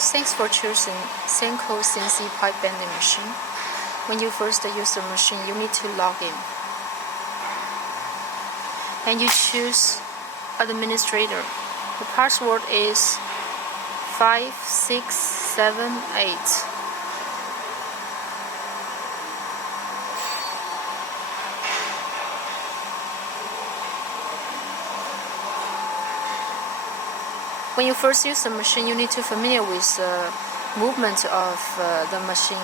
Thanks for choosing Senko CNC pipe bending machine. When you first use the machine, you need to log in. And you choose administrator. The password is 5678. When you first use the machine, you need to familiar with the movement of the machine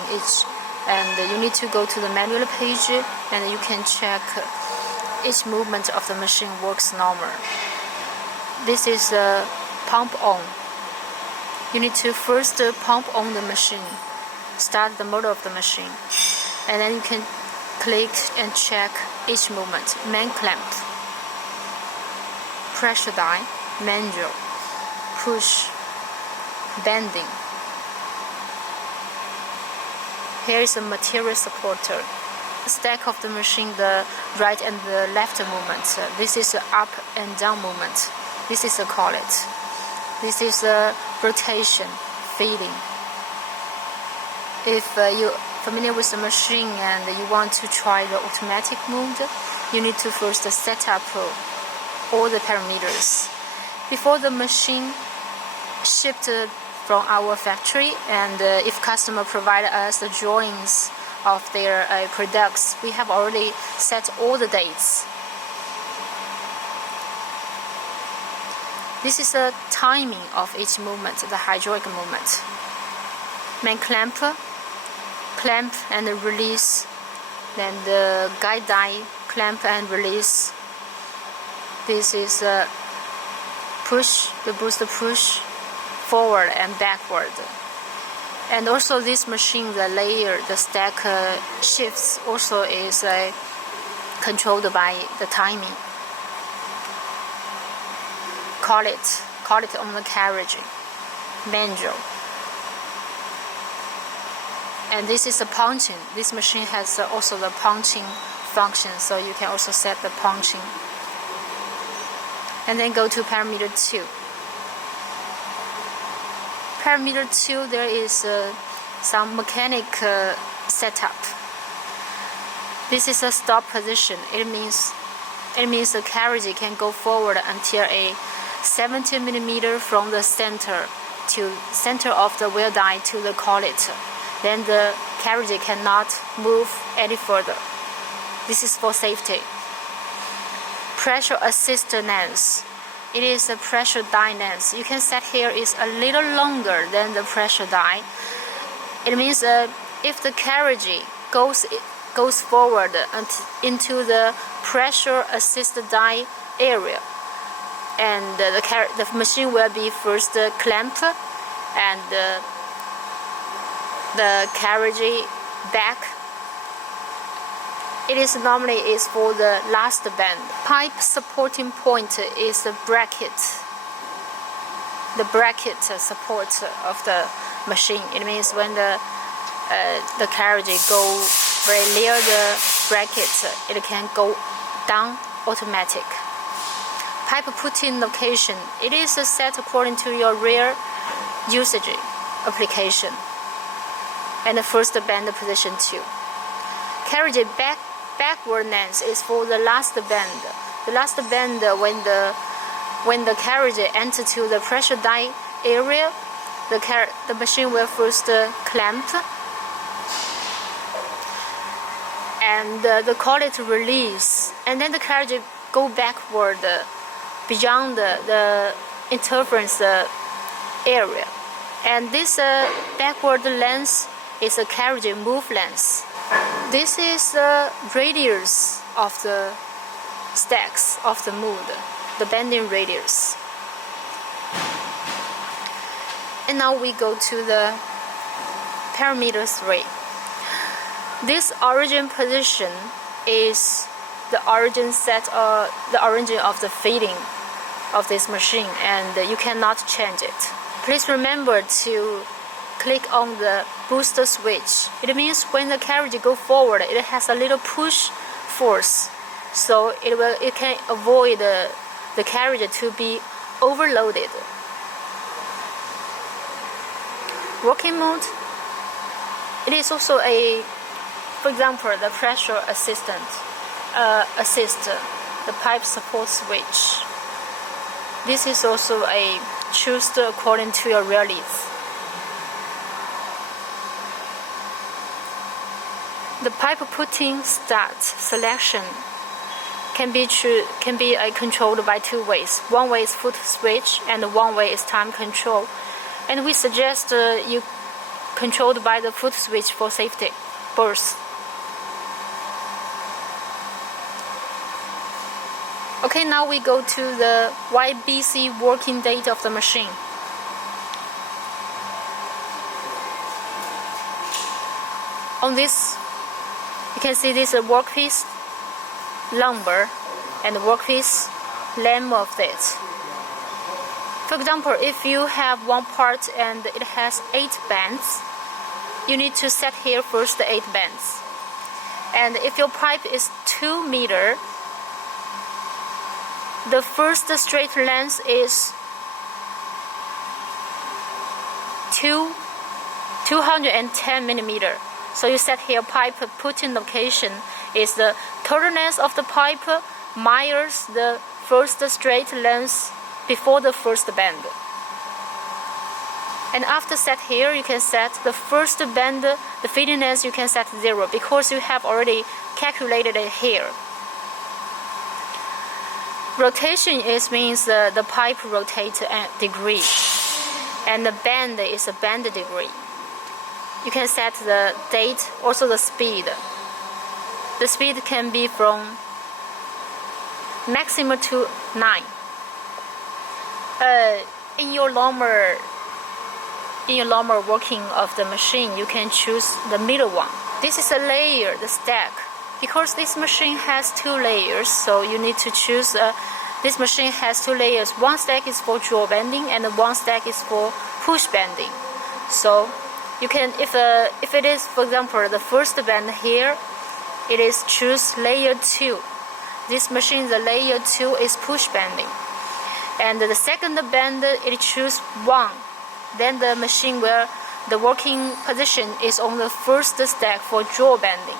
and you need to go to the manual page and you can check each movement of the machine works normal. This is pump on. You need to first pump on the machine, start the motor of the machine, and then you can click and check each movement. Main clamp, pressure die, manual, push, bending. Here is a material supporter. The stack of the machine, the right and the left movement. This is the up and down movement. This is a collet. This is a rotation, feeding. If you're familiar with the machine and you want to try the automatic mode, you need to first set up all the parameters. Before the machine shipped from our factory, and if customer provide us the drawings of their products, we have already set all the dates. This is a timing of each movement, the hydraulic movement. Main clamp and release, then the guide die, clamp and release. This is a push, the booster push, forward and backward. And also this machine, the layer, the stack shifts also is controlled by the timing. Collet on the carriage, manual. And this is the punching. This machine has also the punching function, so you can also set the punching. And then go to parameter 2. Parameter 2, there is some mechanic setup. This is a stop position. It means the carriage can go forward until a 70 millimeter from the center of the wheel die to the collet. Then the carriage cannot move any further. This is for safety. Pressure assist length. It is a pressure die length. You can set here is a little longer than the pressure die. It means if the carriage goes forward into the pressure assist die area, and the machine will be first clamped and the carriage back. It is normally for the last bend. Pipe supporting point is the bracket. The bracket support of the machine. It means when the carriage go very near the bracket, it can go down automatic. Pipe putting location. It is set according to your rear usage application. And the first bend position 2. Carriage backward length is for the last bend. The last bend when the carriage enters to the pressure die area, the machine will first clamp and the collet release, and then the carriage go backward beyond the interference area. And this backward length is a carriage move length. This is the radius of the stacks of the mood, the bending radius. And now we go to the parameter 3. This origin position is the origin the origin of the feeding of this machine, and you cannot change it. Please remember to click on the booster switch. It means when the carriage go forward, it has a little push force, so it can avoid the carriage to be overloaded. working mode, it is also a, for example, the pressure assist the pipe support switch. This is also a choose according to your real needs. The pipe putting start selection can be controlled by two ways. One way is foot switch, and one way is time control. And we suggest you controlled by the foot switch for safety first. Okay, now we go to the YBC working date of the machine. On this, you can see this workpiece number and the workpiece length of it. For example, if you have one part and it has 8 bands, you need to set here first the 8 bands. And if your pipe is 2 meters, the first straight length is 210 millimeters. So you set here pipe putting location is the total length of the pipe minus the first straight length before the first band. And after set here, you can set the first band, the feeding length you can set 0 because you have already calculated it here. Rotation means the pipe rotates a degree, and the bend is a bend degree. You can set the date, also the speed. The speed can be from maximum to 9. In your normal working of the machine, you can choose the middle one. This is a layer, the stack. Because this machine has 2 layers, so you need to choose. This machine has 2 layers. One stack is for draw bending, and one stack is for push bending. So you can, if it is, for example, the first bend here, it is choose layer 2. This machine, the layer 2 is push bending, and the second bend it choose 1. Then the machine where the working position is on the first stack for draw bending.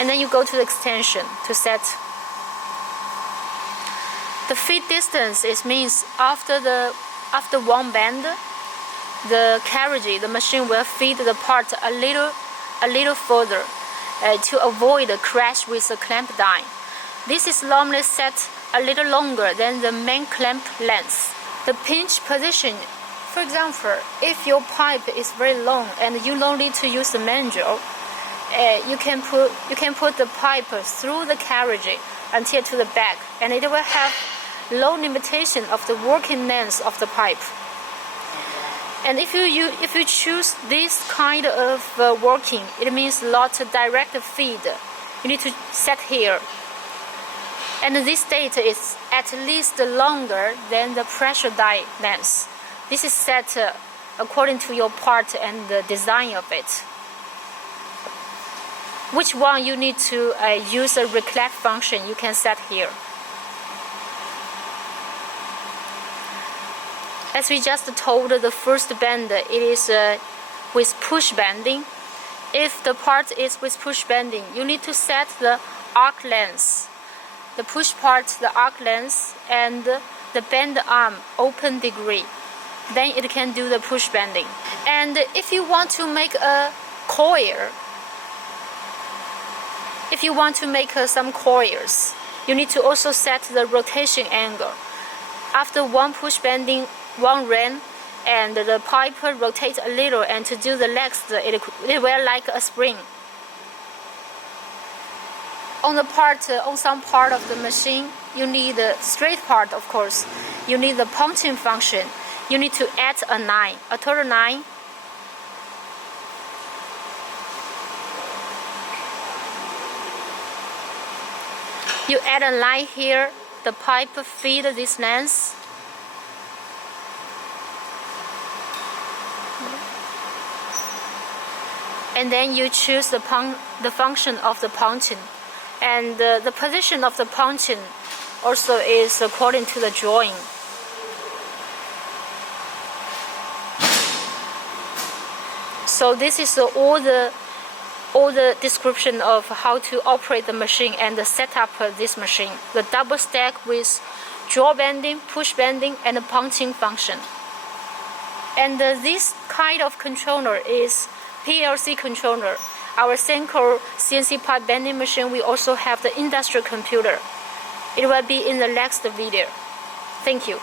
And then you go to the extension to set the feed distance. It means after one bend, the carriage, the machine will feed the part a little further to avoid a crash with the clamp die. This is normally set a little longer than the main clamp length. The pinch position, for example, if your pipe is very long and you don't need to use the manual, you can put the pipe through the carriage until to the back, and it will have low limitation of the working length of the pipe. And if you choose this kind of working, it means lot of direct feed. You need to set here, and this date is at least longer than the pressure die length. This is set according to your part and the design of it. Which one you need to use a recollect function, you can set here. As we just told, the first bend it is with push bending. If the part is with push bending, you need to set the arc length, the push part, the arc length, and the bend arm open degree. Then it can do the push bending. And if you want to make a coil, if you want to make some coils, you need to also set the rotation angle. After one push bending, one ran, and the pipe rotates a little, and to do the next, it will like a spring. On some part of the machine, you need the straight part, of course. You need the punching function. You need to add a 9, a total 9. You add a line here, the pipe feed this length. And then you choose the function of the punching. And the position of the punching also is according to the drawing. So this is all the description of how to operate the machine and set up this machine. The double stack with draw bending, push bending, and punching function. And this kind of controller is PLC controller. Our Senko CNC pipe bending machine, we also have the industrial computer. It will be in the next video. Thank you.